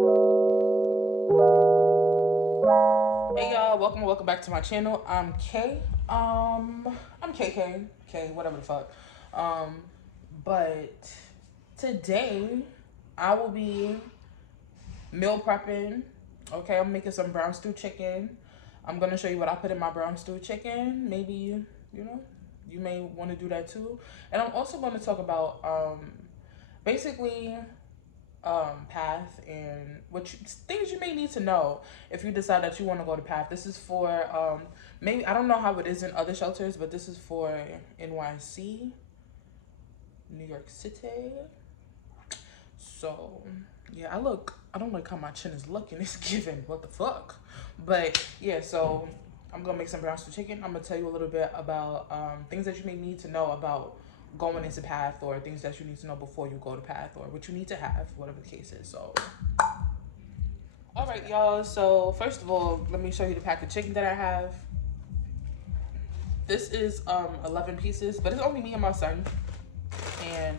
Hey y'all, welcome back to my channel. I'm Kay. I'm KK, K, whatever the fuck. But today I will be meal prepping. Okay, I'm making some brown stew chicken. I'm gonna show you what I put in my brown stew chicken. Maybe you may want to do that too. And I'm also going to talk about basically path and things you may need to know if you decide that you want to go to path. This is for maybe, I don't know how it is in other shelters, but this is for NYC, New York City. So yeah, I don't like how my chin is looking. It's giving what the fuck. But yeah, so I'm gonna make some brown stew chicken. I'm gonna tell you a little bit about things that you may need to know about going into path, or things that you need to know before you go to path, or what you need to have, whatever the case is. So all right, y'all, so first of all, let me show you the pack of chicken that I have. This is 11 pieces, but it's only me and my son. And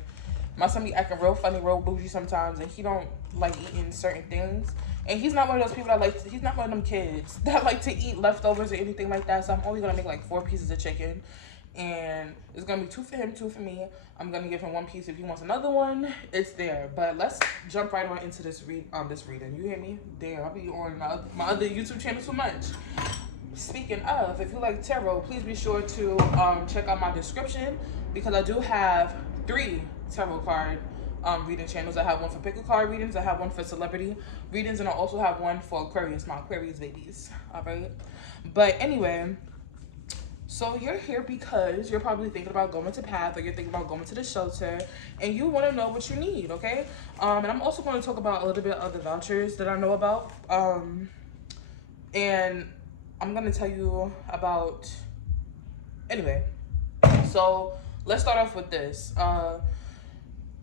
my son be acting real funny, real bougie sometimes, and he don't like eating certain things. And he's not one of those people that he's not one of them kids that like to eat leftovers or anything like that. So I'm only gonna make like 4 pieces of chicken. And it's gonna be 2 for him, 2 for me. I'm gonna give him 1 piece. If he wants another one, it's there. But let's jump right on into this reading. You hear me? Damn, I'll be on my other YouTube channel too much. Speaking of, if you like tarot, please be sure to check out my description, because I do have 3 tarot card reading channels. I have one for pickle card readings, I have one for celebrity readings, and I also have one for Aquarius, my Aquarius babies. All right, but anyway, so you're here because you're probably thinking about going to path, or you're thinking about going to the shelter, and you want to know what you need. Okay, and I'm also going to talk about a little bit of the vouchers that I know about, and I'm going to tell you about, anyway, so let's start off with this.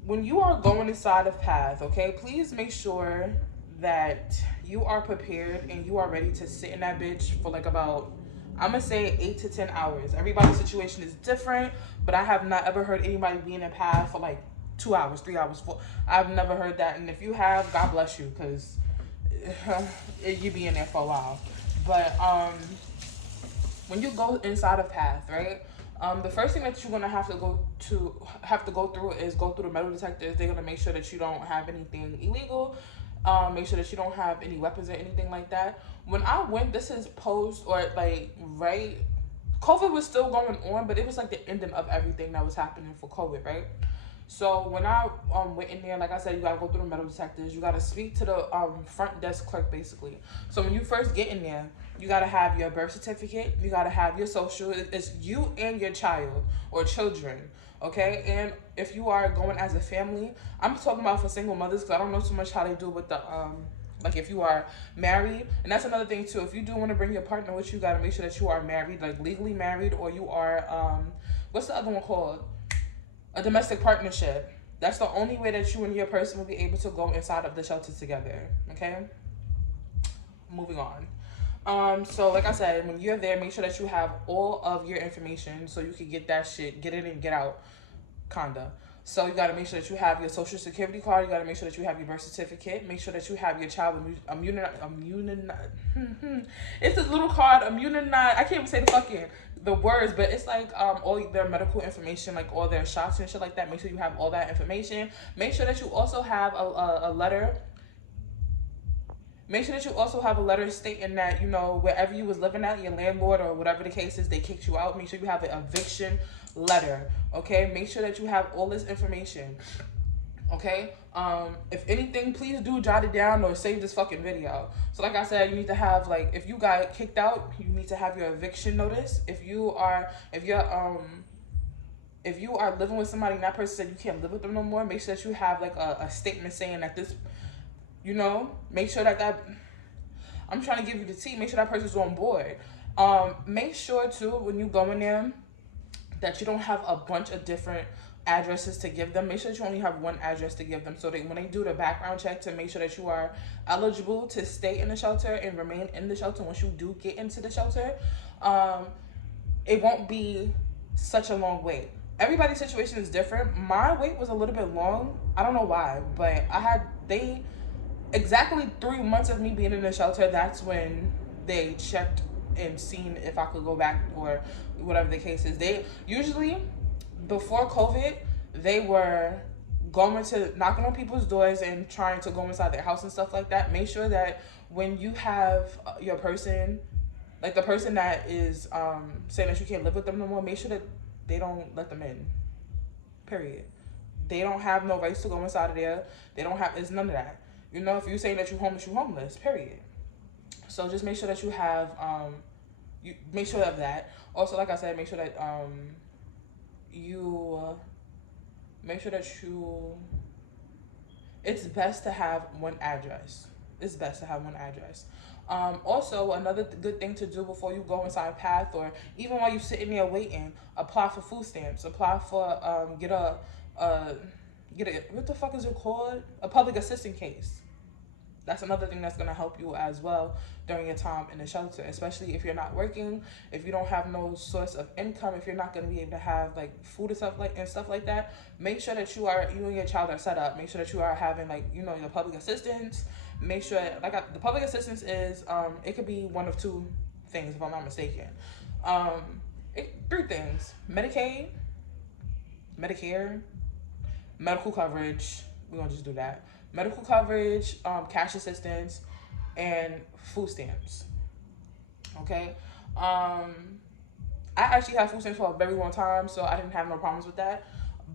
When you are going inside of path, okay, please make sure that you are prepared and you are ready to sit in that bitch for like about, I'm gonna say 8 to 10 hours. Everybody's situation is different, but I have not ever heard anybody be in a path for like 2 hours, 3 hours, 4. I've never heard that. And if you have, God bless you, because you be in there for a while. But when you go inside of path, right? The first thing that you're gonna have to go through is go through the metal detectors. They're gonna make sure that you don't have anything illegal. Make sure that you don't have any weapons or anything like that. When I went, this is post, or like right, COVID was still going on, but it was like the ending of everything that was happening for COVID, right? So when I went in there, like I said, you gotta go through the metal detectors. You gotta speak to the front desk clerk, basically. So when you first get in there, you gotta have your birth certificate. You gotta have your social. It's you and your child or children, okay? And if you are going as a family, I'm talking about for single mothers, because I don't know too much how they do with the like if you are married. And that's another thing too. If you do want to bring your partner with you, gotta make sure that you are married, like legally married, or you are what's the other one called? A domestic partnership. That's the only way that you and your person will be able to go inside of the shelter together. Okay, moving on. So like I said, when you're there, make sure that you have all of your information so you can get that shit, get in and get out, kinda. So you gotta make sure that you have your social security card. You gotta make sure that you have your birth certificate. Make sure that you have your child it's this little card, I can't even say the words, but it's like all their medical information, like all their shots and shit like that. Make sure you have all that information. Make sure that you also have a letter. Make sure that you also have a letter stating that, you know, wherever you was living at, your landlord or whatever the case is, they kicked you out. Make sure you have an eviction letter, okay? Make sure that you have all this information, okay? If anything, please do jot it down or save this fucking video. So like I said, you need to have, like, if you got kicked out, you need to have your eviction notice. If you are living with somebody and that person said you can't live with them no more, make sure that you have like a statement saying that this, you know, make sure that I'm trying to give you the tea, make sure that person's on board. Make sure too, when you go in there, that you don't have a bunch of different addresses to give them. Make sure that you only have one address to give them, so that when they do the background check, to make sure that you are eligible to stay in the shelter and remain in the shelter once you do get into the shelter, it won't be such a long wait. Everybody's situation is different. My wait was a little bit long. I don't know why, but exactly 3 months of me being in the shelter, that's when they checked and seen if I could go back or whatever the case is. They usually, before COVID, they were going to knocking on people's doors and trying to go inside their house and stuff like that. Make sure that when you have your person, like the person that is saying that you can't live with them no more, make sure that they don't let them in. Period. They don't have no rights to go inside of there. They don't have, it's none of that. You know, if you're saying that you're homeless, you're homeless, period. So just make sure that you have, you make sure of that. Also, like I said, make sure that you, make sure that you, it's best to have one address. It's best to have one address. Also, another good thing to do before you go inside PATH, or even while you're sitting there waiting, apply for food stamps. Apply for, get a, what the fuck is it called? A public assistance case. That's another thing that's going to help you as well during your time in the shelter, especially if you're not working, if you don't have no source of income, if you're not going to be able to have like food and stuff like that. Make sure that you and your child are set up. Make sure that you are having like, you know, your public assistance. Make sure the public assistance is it could be one of two things if I'm not mistaken. Three things: Medicaid, Medicare, medical coverage. We're gonna just do that. Medical coverage, cash assistance, and food stamps. Okay. I actually had food stamps for a very long time, so I didn't have no problems with that.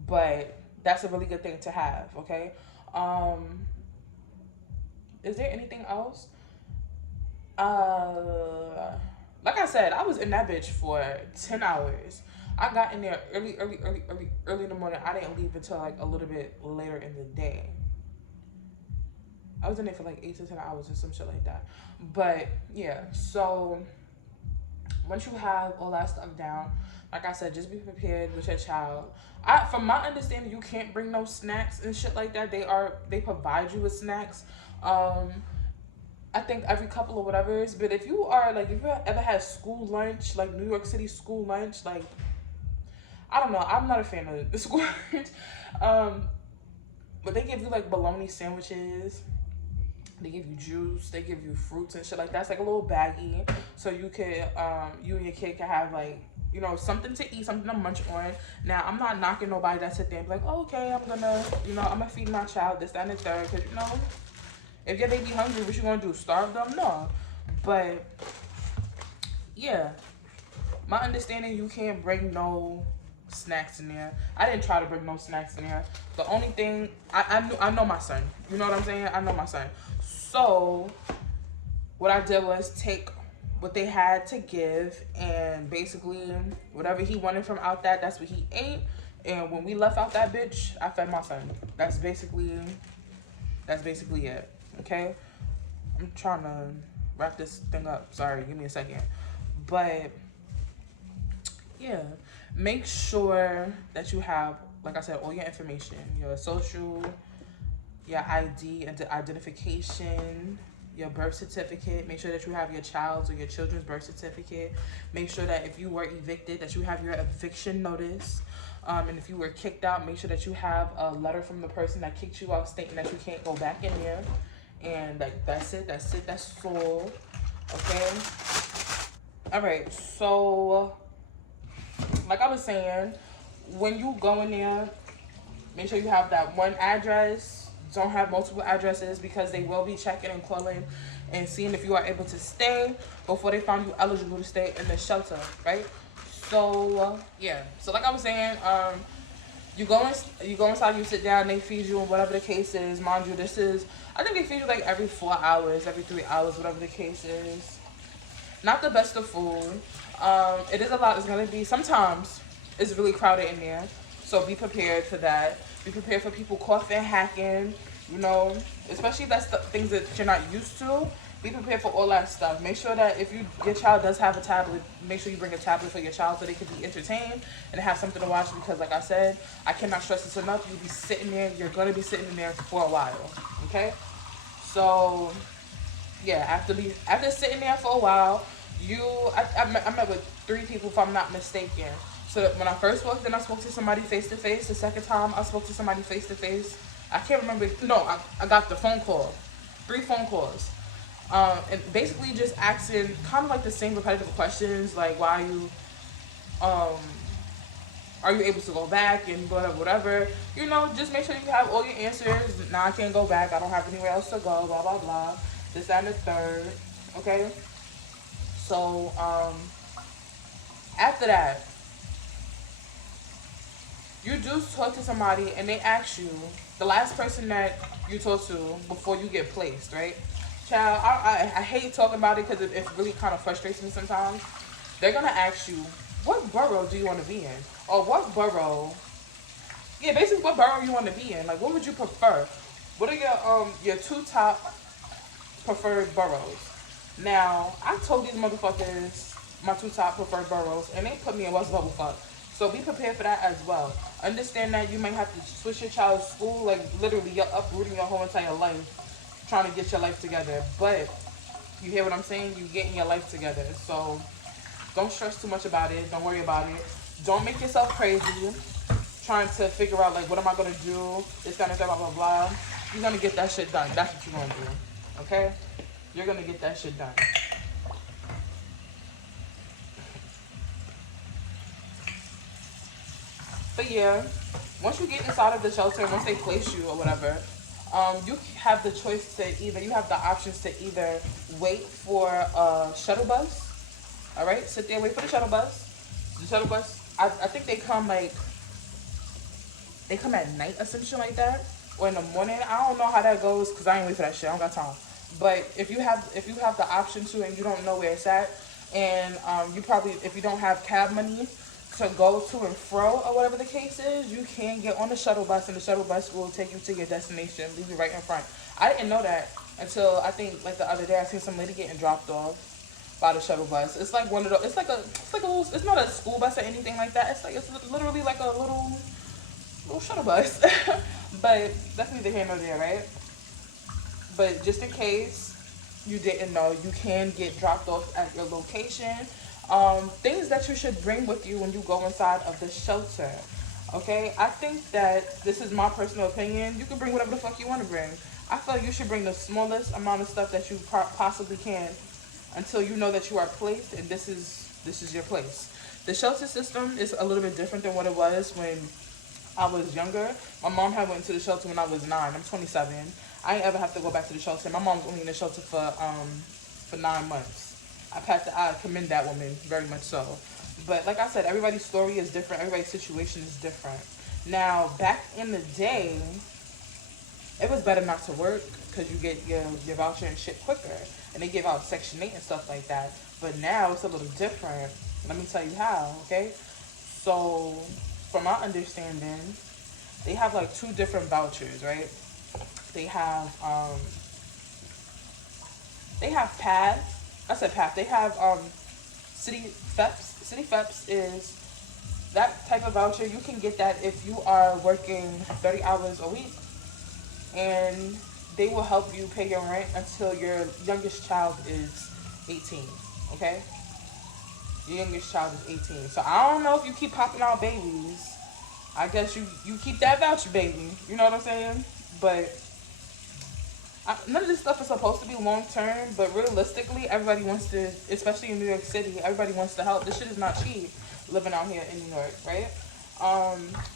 But that's a really good thing to have. Okay. Is there anything else? Like I said, I was in that bitch for 10 hours. I got in there early in the morning. I didn't leave until like a little bit later in the day. I was in there for like 8 to 10 hours or some shit like that. But yeah, so once you have all that stuff down, like I said, just be prepared with your child. From my understanding, you can't bring no snacks and shit like that. They provide you with snacks. I think every couple of whatever's. But if you ever had school lunch, like New York City school lunch, like, I don't know, I'm not a fan of the school lunch. But they give you like bologna sandwiches. They give you juice. They give you fruits and shit like that. It's like a little baggie, so you and your kid can have like, you know, something to eat, something to munch on. Now, I'm not knocking nobody that sit there and be like, oh, okay, I'm gonna feed my child this, that, and the third, because, you know, if your baby hungry, what you gonna do? Starve them? No. But yeah, my understanding, you can't bring no snacks in there. I didn't try to bring no snacks in there. The only thing, I know my son. You know what I'm saying? I know my son. So what I did was take what they had to give, and basically whatever he wanted from out that's what he ate. And when we left out that bitch, I fed my son. That's basically it. Okay? I'm trying to wrap this thing up. Sorry, give me a second. But yeah, make sure that you have, like I said, all your information, your social, your ID and identification, your birth certificate. Make sure that you have your child's or your children's birth certificate. Make sure that if you were evicted, that you have your eviction notice. And if you were kicked out, make sure that you have a letter from the person that kicked you out stating that you can't go back in there. And like, that's it. That's all. Okay. All right. So, like I was saying, when you go in there, make sure you have that one address. Don't have multiple addresses, because they will be checking and calling and seeing if you are able to stay before they find you eligible to stay in the shelter, right? So yeah. So like I was saying, you go inside, you sit down, they feed you, and whatever the case is. Mind you, I think they feed you like every 4 hours, every 3 hours, whatever the case is. Not the best of food. It is a lot. It's gonna be, sometimes it's really crowded in there, so be prepared for that. Be prepared for people coughing, hacking, you know, especially if that's the things that you're not used to. Be prepared for all that stuff. Make sure that if your child does have a tablet, make sure you bring a tablet for your child so they can be entertained and have something to watch, because like I said, I cannot stress this enough. You'll be sitting there, you're going to be sitting in there for a while, okay? So yeah, after sitting there for a while, I met with 3 people, if I'm not mistaken. So that when I first walked in, I spoke to somebody face to face. The second time I spoke to somebody face to face, I can't remember. No, I got the phone call. 3 phone calls. And basically just asking kind of like the same repetitive questions, like why um are you able to go back and whatever, whatever. You know, just make sure you have all your answers. Nah, I can't go back. I don't have anywhere else to go. Blah blah blah. This that, and the third. Okay. So after that, you do talk to somebody and they ask you the last person that you talk to before you get placed, right? Child, I hate talking about it because it really kind of frustrates me sometimes. They're gonna ask you, what borough do you want to be in, or what borough? Yeah, basically, what borough you want to be in. Like, what would you prefer? What are your 2 top preferred boroughs? Now, I told these motherfuckers my 2 top preferred boroughs, and they put me in West Bubblefuck. So be prepared for that as well. Understand that you might have to switch your child's school, like literally you're uprooting your whole entire life, trying to get your life together. But you hear what I'm saying? You getting your life together. So don't stress too much about it. Don't worry about it. Don't make yourself crazy trying to figure out like what am I gonna do? This kind of stuff, blah blah blah. You're gonna get that shit done. That's what you're gonna do. Okay? You're gonna get that shit done. But yeah, once you get inside of the shelter, once they place you or whatever, you have the choice to either, you have the options to either wait for a shuttle bus. All right, sit there, wait for the shuttle bus. The shuttle bus, I think they come at night or some shit like that, or in the morning. I don't know how that goes because I ain't wait for that shit. I don't got time. But if you have the option to and you don't know where it's at, and you probably if you don't have cab money to go to and fro or whatever the case is, you can get on the shuttle bus and the shuttle bus will take you to your destination, leave you right in front. I didn't know that until I think like the other day I seen some lady getting dropped off by the shuttle bus. It's like one of those. It's like a little. It's not a school bus or anything like that. It's literally like a little shuttle bus. But that's neither here nor there, right? But just in case you didn't know, you can get dropped off at your location. Things that you should bring with you when you go inside of the shelter. Okay, I think that this is my personal opinion. You can bring whatever the fuck you want to bring. I feel you should bring the smallest amount of stuff that you possibly can until you know that you are placed and this is your place. The shelter system is a little bit different than what it was when I was younger. My mom had went to the shelter when I was 9. I'm 27. I ain't ever have to go back to the shelter. My mom was only in the shelter for 9 months. I commend that woman very much so. But like I said, everybody's story is different. Everybody's situation is different. Now, back in the day, it was better not to work because you get your voucher and shit quicker. And they give out Section 8 and stuff like that. But now it's a little different. Let me tell you how, okay? So, from my understanding, they have like 2 different vouchers, right? They have PATH. I said PATH. They have City FEPS. City FEPS is that type of voucher. You can get that if you are working 30 hours a week, and they will help you pay your rent until your youngest child is 18. Okay, your youngest child is 18. So I don't know if you keep popping out babies. I guess you keep that voucher, baby. You know what I'm saying? But none of this stuff is supposed to be long term, but realistically, everybody wants to, especially in New York City, everybody wants to help. This shit is not cheap living out here in New York, right?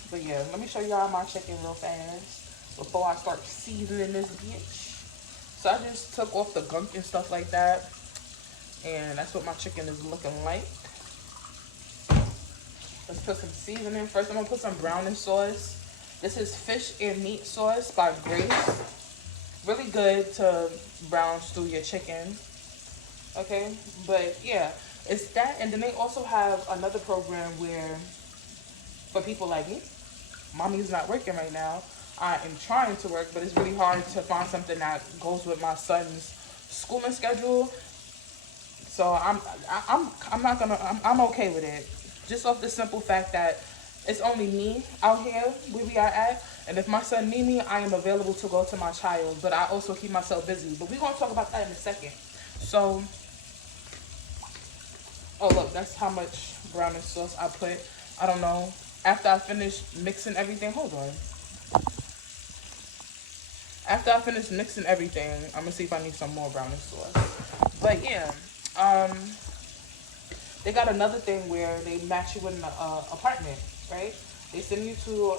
But yeah, let me show y'all my chicken real fast before I start seasoning this bitch. So I just took off the gunk and stuff like that, and that's what my chicken is looking like. Let's put some seasoning. First, I'm gonna put some browning sauce. This is fish and meat sauce by Grace. Really good to brown stew your chicken. Okay, but yeah, it's that. And then they also have another program where, for people like me, mommy's not working right now. I am trying to work, but it's really hard to find something that goes with my son's schooling schedule. So I'm okay with it. Just off the simple fact that it's only me out here where we are at. And if my son need me, I am available to go to my child. But I also keep myself busy. But we're going to talk about that in a second. So, oh look, that's how much browning sauce I put. I don't know. After I finish mixing everything, hold on. After I finish mixing everything, I'm gonna see if I need some more brownie sauce. But yeah, um, they got another thing where they match you with an apartment, right? They send you to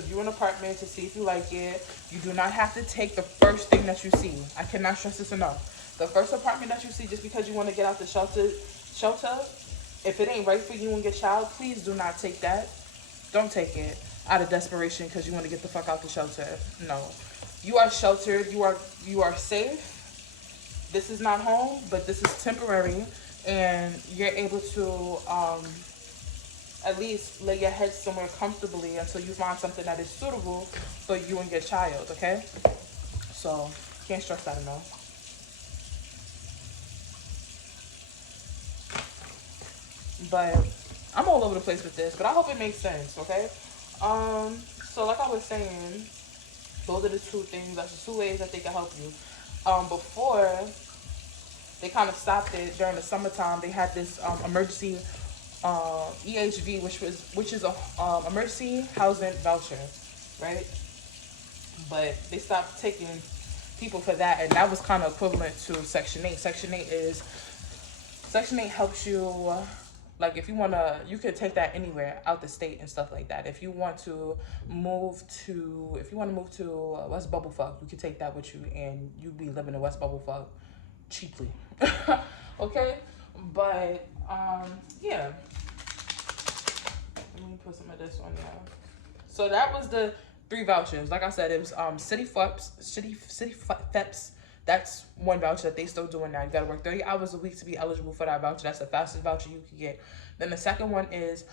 view an apartment to see if you like it. You do not have to take the first thing that you see. I cannot stress this enough. The first apartment that you see, just because you want to get out the shelter, if it ain't right for you and your child, please do not take that. Don't take it out of desperation because you want to get the fuck out the shelter. No, you are sheltered. You are safe. This is not home, but this is temporary, and you're able to at least lay your head somewhere comfortably until you find something that is suitable for you and your child. Okay, so can't stress that enough. But I'm all over the place with this, but I hope it makes sense. Okay, so like I was saying, those are the two things. That's the two ways that they can help you. Before they kind of stopped it during the summertime, they had this emergency EHV, which is a emergency housing voucher, right? But they stopped taking people for that, and that was kind of equivalent to Section 8. Section 8 helps you, like if you want to, you could take that anywhere out the state and stuff like that. If you want to move to West Bubblefuck, you can take that with you, and you be living in West Bubblefuck cheaply. Okay, but yeah, let me put some of this on there. So that was the 3 vouchers. Like I said, it was city FEPS. That's one voucher that they still doing now. You gotta work 30 hours a week to be eligible for that voucher. That's the fastest voucher you can get. Then the second one is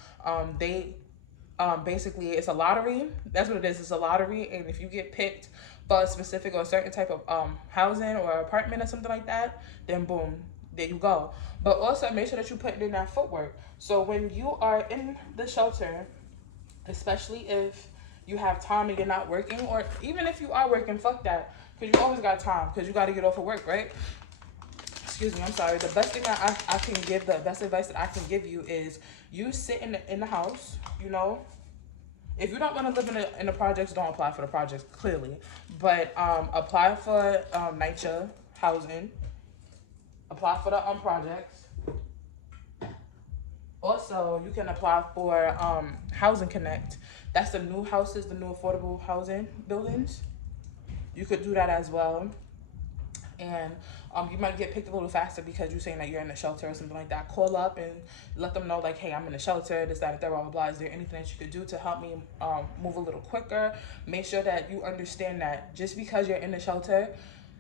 basically it's a lottery. That's what it is. It's a lottery, and if you get picked for a specific or a certain type of housing or apartment or something like that, then boom, there you go. But also make sure that you put in that footwork. So when you are in the shelter, especially if you have time and you're not working, or even if you are working, fuck that, because you always got time, because you got to get off of work, right? Excuse me, I'm sorry. The best thing I can give, the best advice that I can give you is you sit in the house, you know. If you don't want to live in the projects, don't apply for the projects, clearly. But apply for NYCHA housing. Apply for the projects. Also, you can apply for Housing Connect. That's the new houses, the new affordable housing buildings. You could do that as well. And you might get picked a little faster because you're saying that you're in a shelter or something like that. Call up and let them know, like, hey, I'm in a shelter, this, that, and that, blah, blah, blah. Is there anything that you could do to help me move a little quicker? Make sure that you understand that just because you're in the shelter,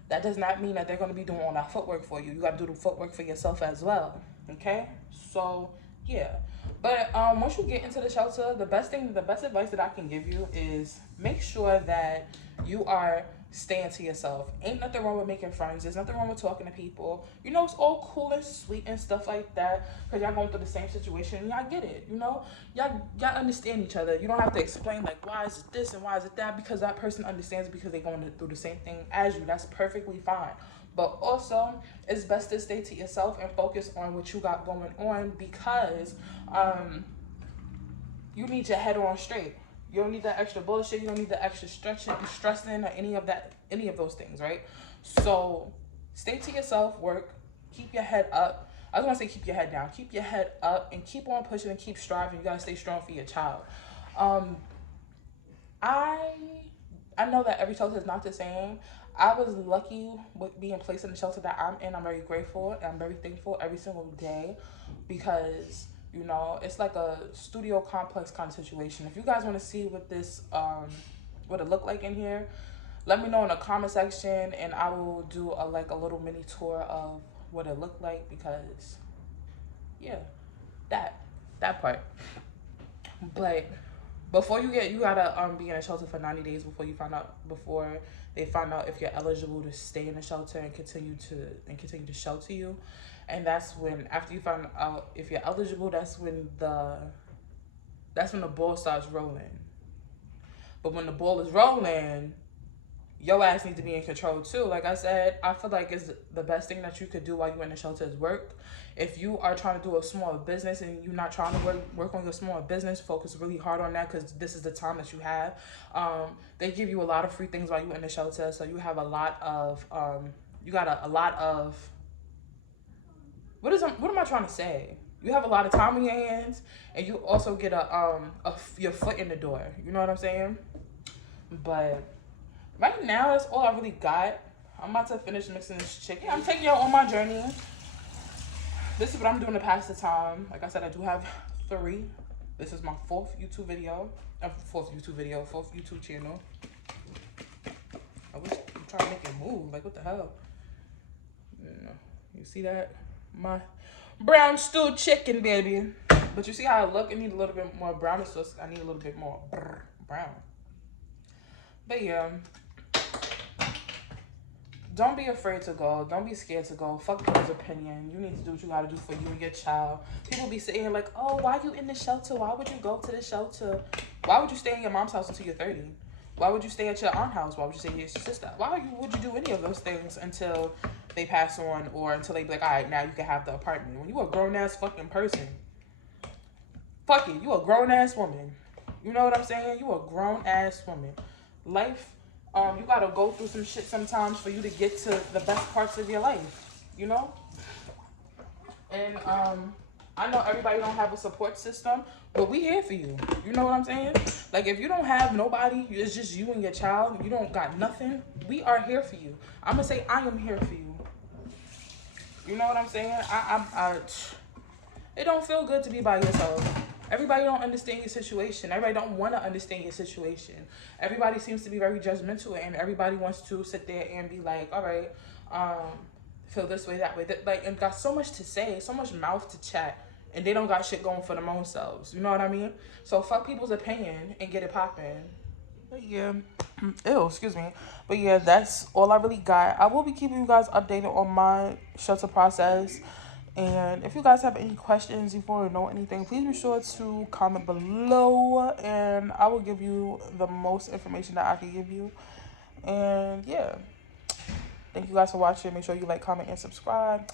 that does not mean that they're going to be doing all that footwork for you. You got to do the footwork for yourself as well. Okay? So, yeah. But once you get into the shelter, the best advice that I can give you is make sure that you are staying to yourself. Ain't nothing wrong with making friends. There's nothing wrong with talking to people. You know, it's all cool and sweet and stuff like that because y'all going through the same situation and y'all get it, you know? Y'all understand each other. You don't have to explain, like, why is it this and why is it that, because that person understands because they're going through the same thing as you. That's perfectly fine. But also, it's best to stay to yourself and focus on what you got going on because you need your head on straight. You don't need that extra bullshit. You don't need the extra stressing or any of those things, right? So stay to yourself, work, keep your head up. I don't want to say keep your head down. Keep your head up and keep on pushing and keep striving. You got to stay strong for your child. I know that every shelter is not the same. I was lucky with being placed in the shelter that I'm in. I'm very grateful and I'm very thankful every single day because, you know, it's like a studio complex kind of situation. If you guys want to see what this, what it looked like in here, let me know in the comment section and I will do a little mini tour of what it looked like because, yeah, that part. But before you gotta be in a shelter for 90 days before they find out if you're eligible to stay in the shelter and continue to shelter you. And that's when, after you find out if you're eligible, that's when the ball starts rolling. But when the ball is rolling, your ass needs to be in control too. Like I said, I feel like it's the best thing that you could do while you're in the shelter is work. If you are trying to do a small business and you're not trying to work on your small business, focus really hard on that, because this is the time that you have. They give you a lot of free things while you're in the shelter, so you have a lot of you got a lot of what am I trying to say? You have a lot of time in your hands, and you also get your foot in the door. You know what I'm saying? But right now, that's all I really got. I'm about to finish mixing this chicken. I'm taking y'all on my journey. This is what I'm doing to pass the time. Like I said, I do have 3. This is my 4th YouTube video. 4th YouTube channel. I wish I'm trying to make it move. Like, what the hell? You see that? My brown stewed chicken, baby. But you see how I look? I need a little bit more brown. So I need a little bit more brown. But yeah. Don't be afraid to go. Don't be scared to go. Fuck people's opinion. You need to do what you gotta do for you and your child. People be sitting here like, oh, why you in the shelter? Why would you go to the shelter? Why would you stay in your mom's house until you're 30? Why would you stay at your aunt's house? Why would you stay at your sister? Would you do any of those things until they pass on, or until they be like, all right, now you can have the apartment? When you a grown-ass fucking person, fuck it, you a grown-ass woman. You know what I'm saying? You a grown-ass woman. Life, you gotta go through some shit sometimes for you to get to the best parts of your life, you know? And I know everybody don't have a support system, but we here for you. You know what I'm saying? Like, if you don't have nobody, it's just you and your child, you don't got nothing, we are here for you. I'm gonna say I am here for you. You know what I'm saying? It don't feel good to be by yourself. Everybody don't understand your situation. Everybody don't want to understand your situation. Everybody seems to be very judgmental, and everybody wants to sit there and be like, all right, feel this way, that way. And got so much to say, so much mouth to chat, and they don't got shit going for them own selves. You know what I mean? So fuck people's opinion and get it popping. But yeah, ew, excuse me. But yeah, that's all I really got. I will be keeping you guys updated on my shelter process. And if you guys have any questions, if you want to know anything, please be sure to comment below, and I will give you the most information that I can give you. And yeah, thank you guys for watching. Make sure you like, comment, and subscribe.